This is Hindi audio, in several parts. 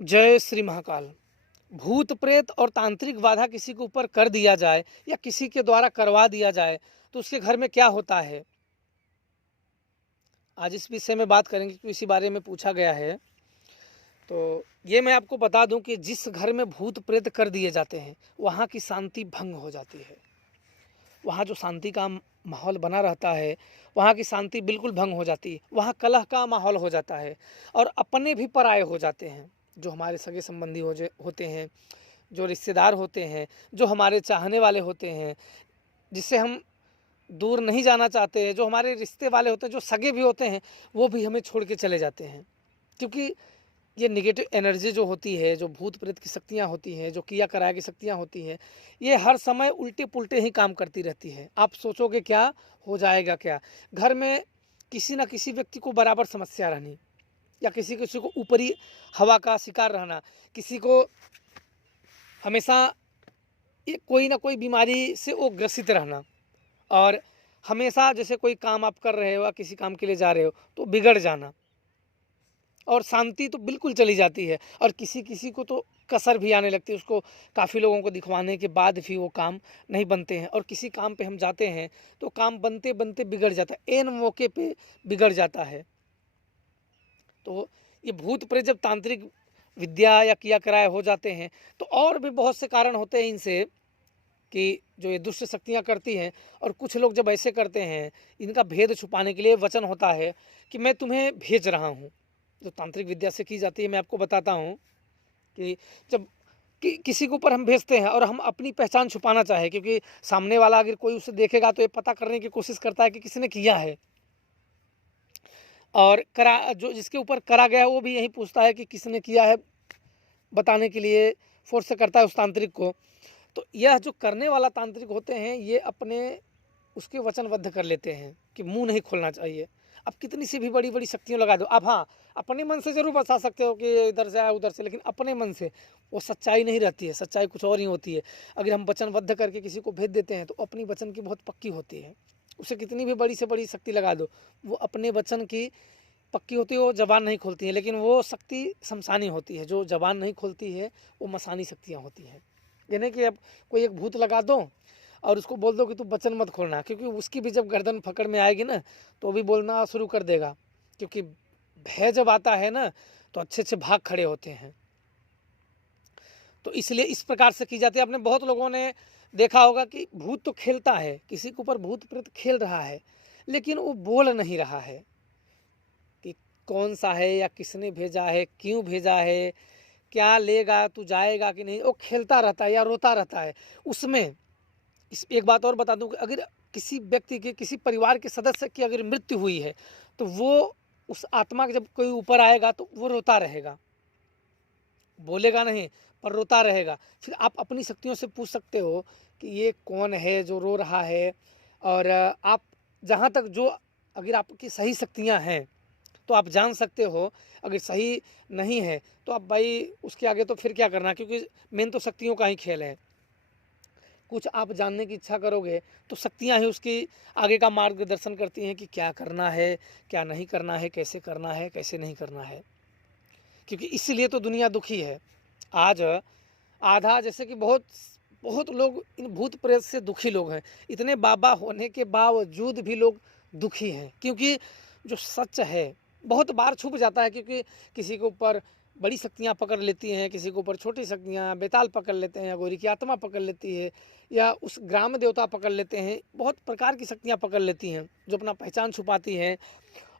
जय श्री महाकाल। भूत प्रेत और तांत्रिक बाधा किसी के ऊपर कर दिया जाए या किसी के द्वारा करवा दिया जाए तो उसके घर में क्या होता है। आज इस विषय में बात करेंगे क्योंकि इसी बारे में पूछा गया है। तो ये मैं आपको बता दूं कि जिस घर में भूत प्रेत कर दिए जाते हैं वहाँ की शांति भंग हो जाती है। वहाँ जो शांति का माहौल बना रहता है वहाँ की शांति बिल्कुल भंग हो जाती है। वहाँ कलह का माहौल हो जाता है और अपने भी पराये हो जाते हैं। जो हमारे सगे संबंधी होते हैं, जो रिश्तेदार होते हैं, जो हमारे चाहने वाले होते हैं, जिससे हम दूर नहीं जाना चाहते हैं, जो हमारे रिश्ते वाले होते हैं, जो सगे भी होते हैं, वो भी हमें छोड़ के चले जाते हैं। क्योंकि ये नेगेटिव एनर्जी जो होती है, जो भूत प्रेत की शक्तियाँ होती हैं, जो किया कराया की शक्तियाँ होती हैं, ये हर समय उल्टे पुल्टे ही काम करती रहती है। आप सोचोगे क्या हो जाएगा, क्या घर में किसी ना किसी व्यक्ति को बराबर समस्या रहनी, या किसी किसी को ऊपरी हवा का शिकार रहना, किसी को हमेशा ये कोई ना कोई बीमारी से वो ग्रसित रहना, और हमेशा जैसे कोई काम आप कर रहे हो या किसी काम के लिए जा रहे हो तो बिगड़ जाना, और शांति तो बिल्कुल चली जाती है। और किसी किसी को तो कसर भी आने लगती है, उसको काफ़ी लोगों को दिखवाने के बाद भी वो काम नहीं बनते हैं। और किसी काम पे हम जाते हैं तो काम बनते बनते बिगड़ जाता है, एन मौके पे बिगड़ जाता है। तो ये भूत प्रेत जब तांत्रिक विद्या या किया कराए हो जाते हैं तो और भी बहुत से कारण होते हैं इनसे, कि जो ये दुष्ट शक्तियाँ करती हैं। और कुछ लोग जब ऐसे करते हैं, इनका भेद छुपाने के लिए वचन होता है कि मैं तुम्हें भेज रहा हूँ। जो तांत्रिक विद्या से की जाती है, मैं आपको बताता हूँ कि जब किसी के ऊपर हम भेजते हैं और हम अपनी पहचान छुपाना चाहें, क्योंकि सामने वाला अगर कोई उसे देखेगा तो ये पता करने की कोशिश करता है कि किसने किया है, और करा जो जिसके ऊपर करा गया है वो भी यही पूछता है कि किसने किया है, बताने के लिए फोर्स करता है उस तांत्रिक को। तो यह जो करने वाला तांत्रिक होते हैं, ये अपने उसके वचनबद्ध कर लेते हैं कि मुंह नहीं खोलना चाहिए। अब कितनी सी भी बड़ी बड़ी शक्तियाँ लगा दो, अब हाँ अपने मन से जरूर बता सकते हो कि इधर से आया उधर से, लेकिन अपने मन से वो सच्चाई नहीं रहती है, सच्चाई कुछ और ही होती है। अगर हम वचनबद्ध करके किसी को भेज देते हैं तो अपनी वचन की बहुत पक्की होती है। उसे कितनी भी बड़ी से बड़ी शक्ति लगा दो, वो अपने वचन की पक्की होती है, वो जबान नहीं खोलती है। लेकिन वो शक्ति शमशानी होती है, जो जबान नहीं खोलती है वो मसानी शक्तियाँ होती हैं। यानी कि अब कोई एक भूत लगा दो और उसको बोल दो कि तू वचन मत खोलना, क्योंकि उसकी भी जब गर्दन पकड़ में आएगी ना तो भी बोलना शुरू कर देगा। क्योंकि भय जब आता है ना तो अच्छे अच्छे भाग खड़े होते हैं। तो इसलिए इस प्रकार से की जाती है। आपने बहुत लोगों ने देखा होगा कि भूत तो खेलता है, किसी के ऊपर भूत प्रेत खेल रहा है, लेकिन वो बोल नहीं रहा है कि कौन सा है या किसने भेजा है, क्यों भेजा है, क्या लेगा, तू जाएगा कि नहीं। वो खेलता रहता है या रोता रहता है उसमें। इस एक बात और बता दूं कि अगर किसी व्यक्ति के, किसी परिवार के सदस्य की अगर मृत्यु हुई है तो वो उस आत्मा के जब कोई ऊपर आएगा तो वो रोता रहेगा, बोलेगा नहीं पर रोता रहेगा। फिर आप अपनी शक्तियों से पूछ सकते हो कि ये कौन है जो रो रहा है। और आप जहाँ तक जो अगर आपकी सही शक्तियाँ हैं तो आप जान सकते हो। अगर सही नहीं है तो आप भाई उसके आगे तो फिर क्या करना, क्योंकि मेन तो शक्तियों का ही खेल है। कुछ आप जानने की इच्छा करोगे तो शक्तियाँ ही उसकी आगे का मार्गदर्शन करती हैं कि क्या करना है, क्या नहीं करना है, कैसे करना है, कैसे नहीं करना है। क्योंकि इसीलिए तो दुनिया दुखी है आज। आधा जैसे कि बहुत बहुत लोग इन भूत प्रेत से दुखी लोग हैं। इतने बाबा होने के बावजूद भी लोग दुखी हैं, क्योंकि जो सच है बहुत बार छुप जाता है। क्योंकि किसी के ऊपर बड़ी शक्तियाँ पकड़ लेती हैं, किसी के ऊपर छोटी शक्तियाँ, बेताल पकड़ लेते हैं, या गोरी की आत्मा पकड़ लेती है, या उस ग्राम देवता पकड़ लेते हैं। बहुत प्रकार की शक्तियाँ पकड़ लेती हैं जो अपना पहचान छुपाती हैं।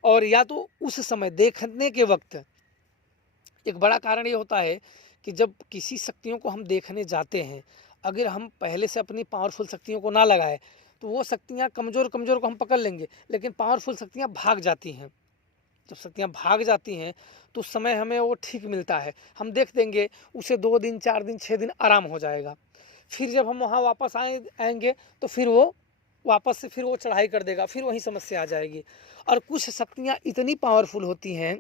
और या तो उस समय देखने के वक्त एक बड़ा कारण ये होता है कि जब किसी शक्तियों को हम देखने जाते हैं, अगर हम पहले से अपनी पावरफुल शक्तियों को ना लगाए तो वो शक्तियाँ कमज़ोर कमज़ोर को हम पकड़ लेंगे, लेकिन पावरफुल शक्तियाँ भाग जाती हैं। जब शक्तियाँ भाग जाती हैं तो उस समय हमें वो ठीक मिलता है, हम देख देंगे, उसे 2 दिन 4 दिन 6 दिन आराम हो जाएगा। फिर जब हम वहाँ वापस आएंगे तो फिर वो वापस से फिर वो चढ़ाई कर देगा, फिर वही समस्या आ जाएगी। और कुछ शक्तियाँ इतनी पावरफुल होती हैं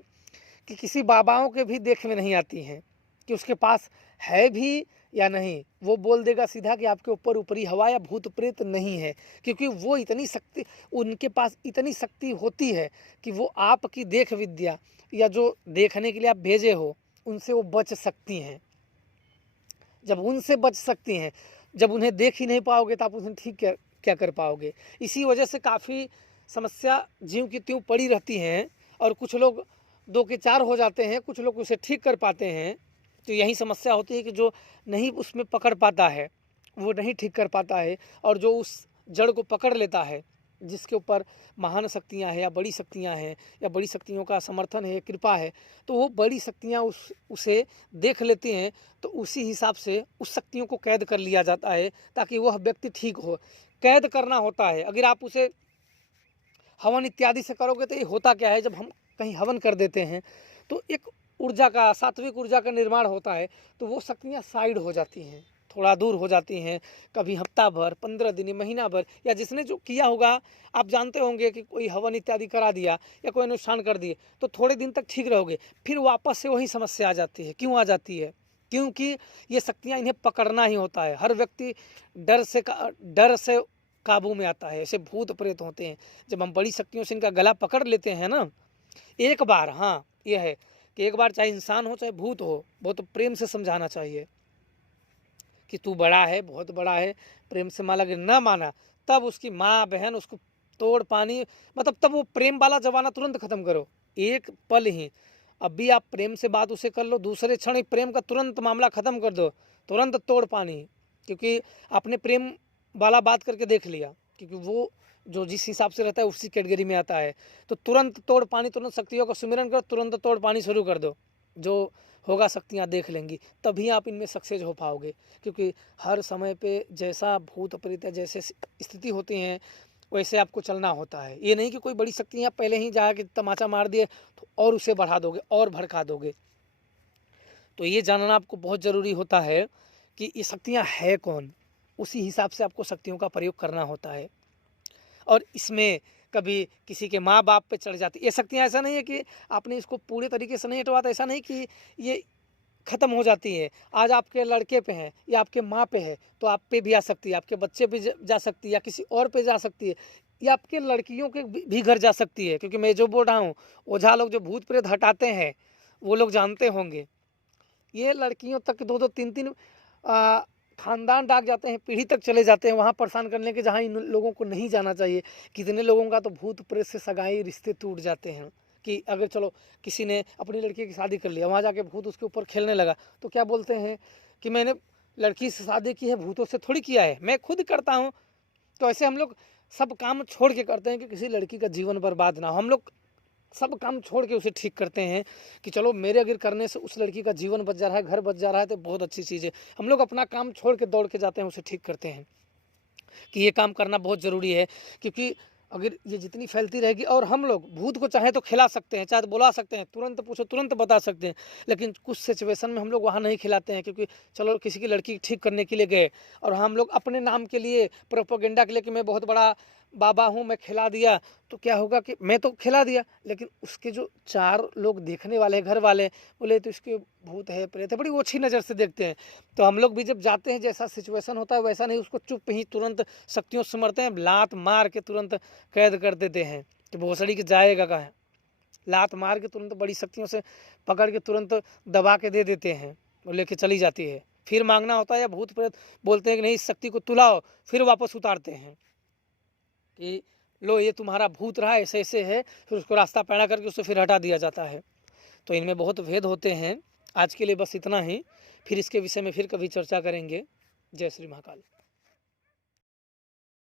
कि किसी बाबाओं के भी देख में नहीं आती हैं कि उसके पास है भी या नहीं। वो बोल देगा सीधा कि आपके ऊपर ऊपरी हवा या भूत प्रेत नहीं है, क्योंकि वो इतनी शक्ति, उनके पास इतनी शक्ति होती है कि वो आपकी देख विद्या या जो देखने के लिए आप भेजे हो उनसे वो बच सकती हैं। जब उनसे बच सकती हैं, जब उन्हें देख ही नहीं पाओगे तो आप उन्हें ठीक क्या क्या कर पाओगे। इसी वजह से काफ़ी समस्या ज्यों की त्यों पड़ी रहती हैं और कुछ लोग 2 के 4 हो जाते हैं, कुछ लोग उसे ठीक कर पाते हैं। तो यही समस्या होती है कि जो नहीं उसमें पकड़ पाता है, वो नहीं ठीक कर पाता है, और जो उस जड़ को पकड़ लेता है, जिसके ऊपर महान शक्तियाँ हैं या बड़ी शक्तियाँ हैं या बड़ी शक्तियों का समर्थन है, कृपा है, तो वो बड़ी शक्तियाँ उसे देख लेती हैं। तो उसी हिसाब से उस शक्तियों को कैद कर लिया जाता है ताकि वह व्यक्ति ठीक हो। कैद करना होता है। अगर आप उसे हवन इत्यादि से करोगे तो ये होता क्या है, जब हम कहीं हवन कर देते हैं तो एक ऊर्जा का, सात्विक ऊर्जा का निर्माण होता है, तो वो शक्तियाँ साइड हो जाती हैं, थोड़ा दूर हो जाती हैं। कभी हफ्ता भर, 15 दिन, महीना भर, या जिसने जो किया होगा, आप जानते होंगे कि कोई हवन इत्यादि करा दिया या कोई अनुष्ठान कर दिए तो थोड़े दिन तक ठीक रहोगे, फिर वापस से वही समस्या आ जाती है। क्यों आ जाती है? क्योंकि ये शक्तियाँ इन्हें पकड़ना ही होता है। हर व्यक्ति डर से काबू में आता है। ऐसे भूत प्रेत होते हैं, जब हम बड़ी शक्तियों से इनका गला पकड़ लेते हैं ना, एक बार, हाँ ये है कि एक बार, चाहे इंसान हो चाहे भूत हो, बहुत प्रेम से समझाना चाहिए कि तू बड़ा है, बहुत बड़ा है, प्रेम से माला। अगर ना माना तब उसकी माँ बहन उसको तोड़ पानी, मतलब तब वो प्रेम वाला जमाना तुरंत खत्म करो, एक पल ही। अभी आप प्रेम से बात उसे कर लो, दूसरे क्षण ही प्रेम का तुरंत मामला खत्म कर दो, तुरंत तोड़ पानी। क्योंकि आपने प्रेम वाला बात करके देख लिया, क्योंकि वो जो जिस हिसाब से रहता है उसी कैटेगरी में आता है। तो तुरंत तोड़ पानी, तुरंत शक्तियों का सुमिरन करो, तुरंत तोड़ पानी शुरू कर दो, जो होगा शक्तियाँ देख लेंगी। तभी आप इनमें सक्सेस हो पाओगे। क्योंकि हर समय पे जैसा भूत प्रेत या जैसे स्थिति होती हैं वैसे आपको चलना होता है। ये नहीं कि कोई बड़ी शक्तियाँ पहले ही जाके तमाचा मार दिए तो और उसे बढ़ा दोगे और भड़का दोगे। तो ये जानना आपको बहुत ज़रूरी होता है कि ये शक्तियाँ है कौन, उसी हिसाब से आपको शक्तियों का प्रयोग करना होता है। और इसमें कभी किसी के माँ बाप पे चढ़ जाती ये शक्तियाँ। ऐसा नहीं है कि आपने इसको पूरे तरीके से नहीं हटवाता, ऐसा नहीं कि ये ख़त्म हो जाती है। आज आपके लड़के पे है या आपके माँ पे है तो आप पे भी आ सकती है, आपके बच्चे पे जा सकती है, या किसी और पे जा सकती है, या आपके लड़कियों के भी घर जा सकती है। क्योंकि मैं जो बोल रहा हूँ, ओझा लोग जो भूत प्रेत हटाते हैं वो लोग जानते होंगे, ये लड़कियों तक 2-2 3-3 खानदान डाक जाते हैं, पीढ़ी तक चले जाते हैं वहाँ परेशान करने के, जहाँ इन लोगों को नहीं जाना चाहिए। कितने लोगों का तो भूत प्रेत से सगाई रिश्ते टूट जाते हैं कि अगर चलो किसी ने अपनी लड़की की शादी कर लिया, वहाँ जाके भूत उसके ऊपर खेलने लगा, तो क्या बोलते हैं कि मैंने लड़की से शादी की है, भूतों से थोड़ी किया है, मैं खुद करता हूँ। तो ऐसे हम लोग सब काम छोड़ के करते हैं कि किसी लड़की का जीवन बर्बाद ना हो। हम लोग सब काम छोड़ के उसे ठीक करते हैं कि चलो मेरे अगर करने से उस लड़की का जीवन बच जा रहा है, घर बच जा रहा है, तो बहुत अच्छी चीज़ है। हम लोग अपना काम छोड़ के दौड़ के जाते हैं, उसे ठीक करते हैं कि ये काम करना बहुत ज़रूरी है। क्योंकि अगर ये जितनी फैलती रहेगी, और हम लोग भूत को चाहे तो खिला सकते हैं, चाहे तो बुला सकते हैं, तुरंत पूछो तुरंत बता सकते हैं, लेकिन कुछ सिचुएशन में हम लोग वहाँ नहीं खिलाते हैं। क्योंकि चलो किसी की लड़की ठीक करने के लिए गए और हम लोग अपने नाम के लिए, प्रोपेगेंडा के लिए कि मैं बहुत बड़ा बाबा हूँ, मैं खिला दिया, तो क्या होगा कि मैं तो खिला दिया, लेकिन उसके जो 4 लोग देखने वाले हैं, घर वाले, बोले तो इसके भूत है, प्रेत है, बड़ी ओछी नज़र से देखते हैं। तो हम लोग भी जब जाते हैं, जैसा सिचुएशन होता है वैसा नहीं, उसको चुप ही तुरंत शक्तियों से मरते हैं, लात मार के तुरंत कैद कर देते हैं कि भोसड़ी के जाएगा कहाँ। लात मार के तुरंत बड़ी शक्तियों से पकड़ के तुरंत दबा के दे देते हैं और लेके चली जाती है। फिर मांगना होता है, या भूत प्रेत बोलते हैं कि नहीं इस शक्ति को तुलाओ, फिर वापस उतारते हैं कि लो ये तुम्हारा भूत रहा, ऐसे ऐसे है, फिर उसको रास्ता पैदा करके उससे फिर हटा दिया जाता है। तो इनमें बहुत भेद होते हैं। आज के लिए बस इतना ही, फिर इसके विषय में फिर कभी चर्चा करेंगे। जय श्री महाकाल।